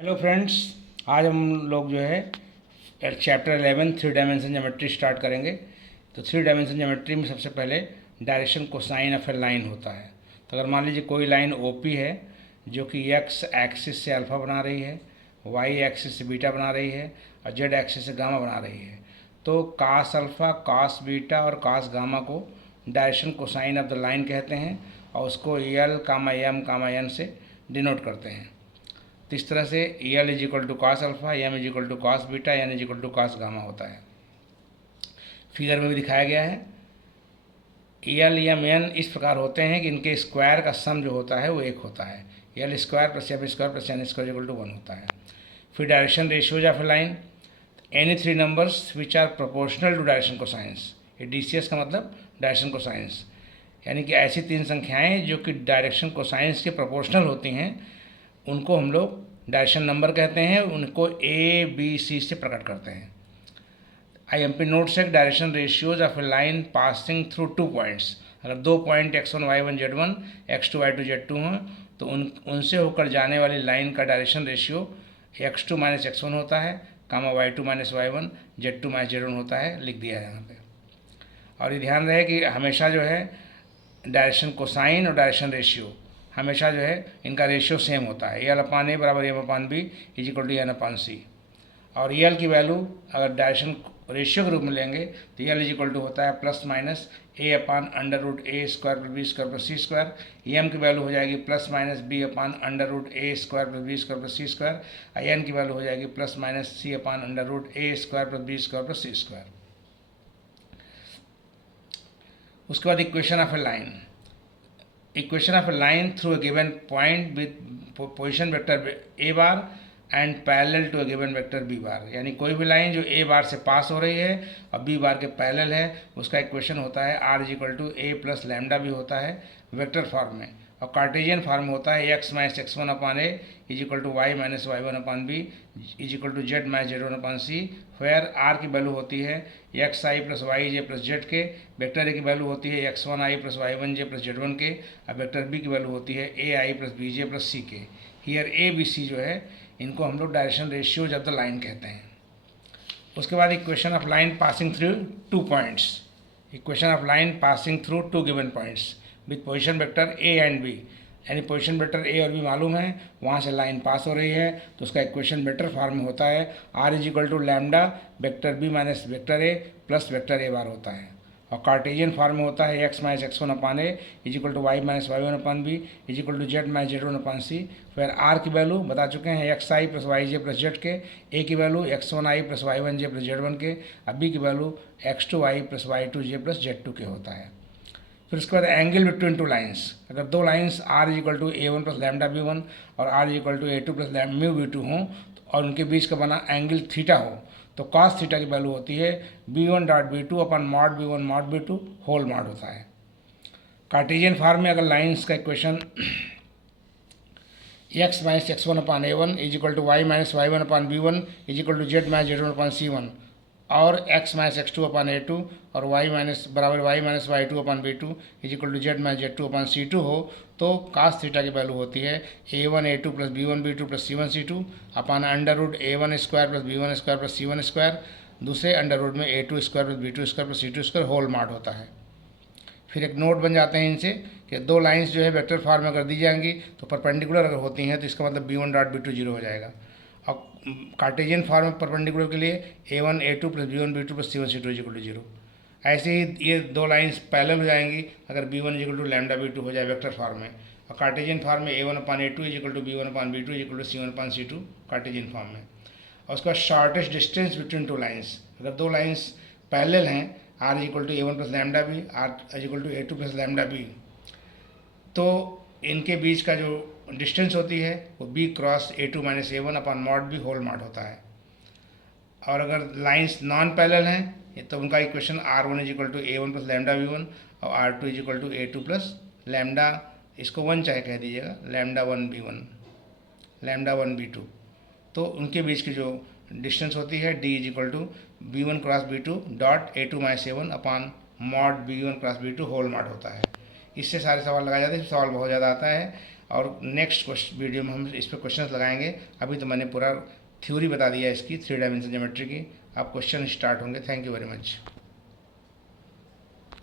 Hello friends, आज हम लोग जो है chapter 11 three dimension geometry start करेंगे। तो थ्री डायमेंशन ज्योमेट्री में सबसे पहले direction cosine of a line होता है। तो अगर मान लीजिए कोई लाइन ओपी है जो कि एक्स एक्सिस से अल्फ़ा बना रही है, वाई एक्सिस से बीटा बना रही है और जेड एक्सिस से गामा बना रही है, तो कास अल्फ़ा, कास बीटा और कास गामा को direction cosine of the line कहते हैं और उसको l comma m comma n से डिनोट करते हैं। तो इस तरह से l is equal to cos alpha, m is equal to cos beta, n is equal to cos gamma होता है। फिगर में भी दिखाया गया है। एल एम एन इस प्रकार होते हैं कि इनके स्क्वायर का सम जो होता है वो एक होता है। L square plus m square plus n square equal to 1 होता है। फिर direction ratios of a line, any three numbers which are proportional to direction cosines. ये DCS का मतलब डायरेक्शन कोसाइंस, यानी कि ऐसी तीन संख्याएं जो कि डायरेक्शन कोसाइंस के प्रोपोर्शनल होती हैं उनको हम लोग डायरेक्शन नंबर कहते हैं। उनको ABC से प्रकट करते हैं। IMP नोट से direction ratios of a line passing through 2 points. अगर 2 point x1 y1 z1 x2 y2 z2 हों तो उनसे होकर जाने वाली लाइन का direction ratio x2 minus x1 होता है, कामा y2 minus y1 z2 minus z1 होता है, लिख दिया है यहाँ पे। और ये ध्यान रहे कि हमेशा जो है डायरेक्शन कोसाइन और डायरेक्शन रेशियो हमेशा जो है इनका रेशियो सेम होता है। एल अपान ए बराबर M upon B is equal to N upon C. और एल की वैल्यू अगर डायरेक्शन रेशियो के रूप में लेंगे तो एल इज इक्वल टू होता है plus minus A upon under root A square plus B square plus C square. M की वैल्यू हो जाएगी plus minus B upon under root A square plus B square plus C square. N की value हो जाएगी plus minus C upon under root A square plus B square plus C square. उसके बाद equation of a line, equation of a line through a given point with position vector a bar and parallel to a given vector b bar। यानी कोई भी line जो a बार से पास हो रही है और b बार के पैरेलल है उसका इक्वेशन होता है r is equal to a plus lambda भी होता है वेक्टर फॉर्म में, और कार्टेशियन फॉर्म में होता है x minus x1 upon A is equal to Y minus y1 upon B is equal to Z minus z1 upon c. Where r की value होती है x I plus Y J plus Z k, vector a की value होती है x1 I plus y1 J plus z1 के, और vector B की value होती है ए आई प्लस बी जे प्लस सी के। हियर ए बी सी जो है इनको हम लोग direction ratios of the line कहते हैं। उसके बाद equation of line passing through 2 points, equation of line passing through 2 given points with position vector a and b. यानी पोजिशन वेक्टर ए और बी मालूम है, वहाँ से लाइन पास हो रही है तो उसका इक्वेशन वेक्टर फॉर्म में होता है R is equal to lambda vector B minus vector A plus vector A bar होता है, और कार्टेशियन फॉर्म में होता है X minus x1 upon A is equal to Y minus y1 upon B is equal to Z minus z1 upon C. फिर R की value बता चुके हैं X I plus Y J plus Z K, A की value x1 I plus y1 J plus z1 के, और B की value x2 आई plus y2 जे plus z2 के होता है। फिर उसके बाद एंगल बिटवीन टू लाइन्स, अगर दो lines r is equal to a1 plus lambda b1 और r is equal to a2 plus mu b2 हों और उनके बीच का बना एंगल थीटा हो तो cos थीटा की वैल्यू होती है b1 dot b2 upon mod b1 mod b2 whole mod होता है। कार्टेशियन फॉर्म में अगर लाइन्स का equation x minus x1 upon a1 is equal to y minus y1 upon b1 is equal to z minus z1 upon c1 और x minus x2 upon a2 और y minus बराबर y minus y2 upon b2 is equal to z minus z2 upon c2 हो तो cos theta की value होती है a1 a2 plus b1 b2 plus c1 c2 upon under root a1 square plus b1 square plus c1 square, दूसरे under root में a2 square plus b2 square plus c2 square whole mod होता है। फिर एक note बन जाते हैं इनसे कि दो लाइंस जो है वेक्टर फॉर्म में अगर दी जाएंगी तो परपेंडिकुलर अगर होती हैं तो इसका मतलब b1 डॉट b2 जीरो हो जाएगा, और कार्टेशियन फॉर्म में परपेंडिकुलर के लिए a1 a2 plus b1 b2 plus c1 c2 equal to zero. ऐसे ही ये दो लाइंस पैरेलल हो जाएंगी अगर b1 equal to lambda b2 हो जाए वेक्टर फॉर्म में, और कार्टेशियन फॉर्म में a1 upon a2 equal to b1 upon b2 equal to c1 upon c2 Cartesian form में। और उसका shortest distance between two lines, अगर दो लाइंस पैरेलल हैं r is equal to a1 plus lambda b r is equal to a2 plus lambda b, तो इनके बीच का जो डिस्टेंस होती है वो b cross a2 minus a1 upon mod b whole mod होता है। और अगर लाइंस नॉन पैरेलल हैं तो उनका equation r1 is equal to a1 plus lambda b1 और r2 is equal to a2 plus lambda, इसको 1 चाहे कह दीजिएगा, लैम्डा 1 b1 लैम्डा 1 b2, तो उनके बीच की जो डिस्टेंस होती है d is equal to b1 cross b2 dot a2 minus a1 upon mod b1 cross b2 whole mod होता है। इससे सारे सवाल लगाए जाते हैं, सवाल बहुत ज़्यादा आता है और नेक्स्ट वीडियो में हम इस पर क्वेश्चन लगाएंगे। अभी तो मैंने पूरा थ्योरी बता दिया इसकी, 3 डायमेंशन ज्योमेट्री की। अब क्वेश्चन स्टार्ट होंगे। Thank you very much.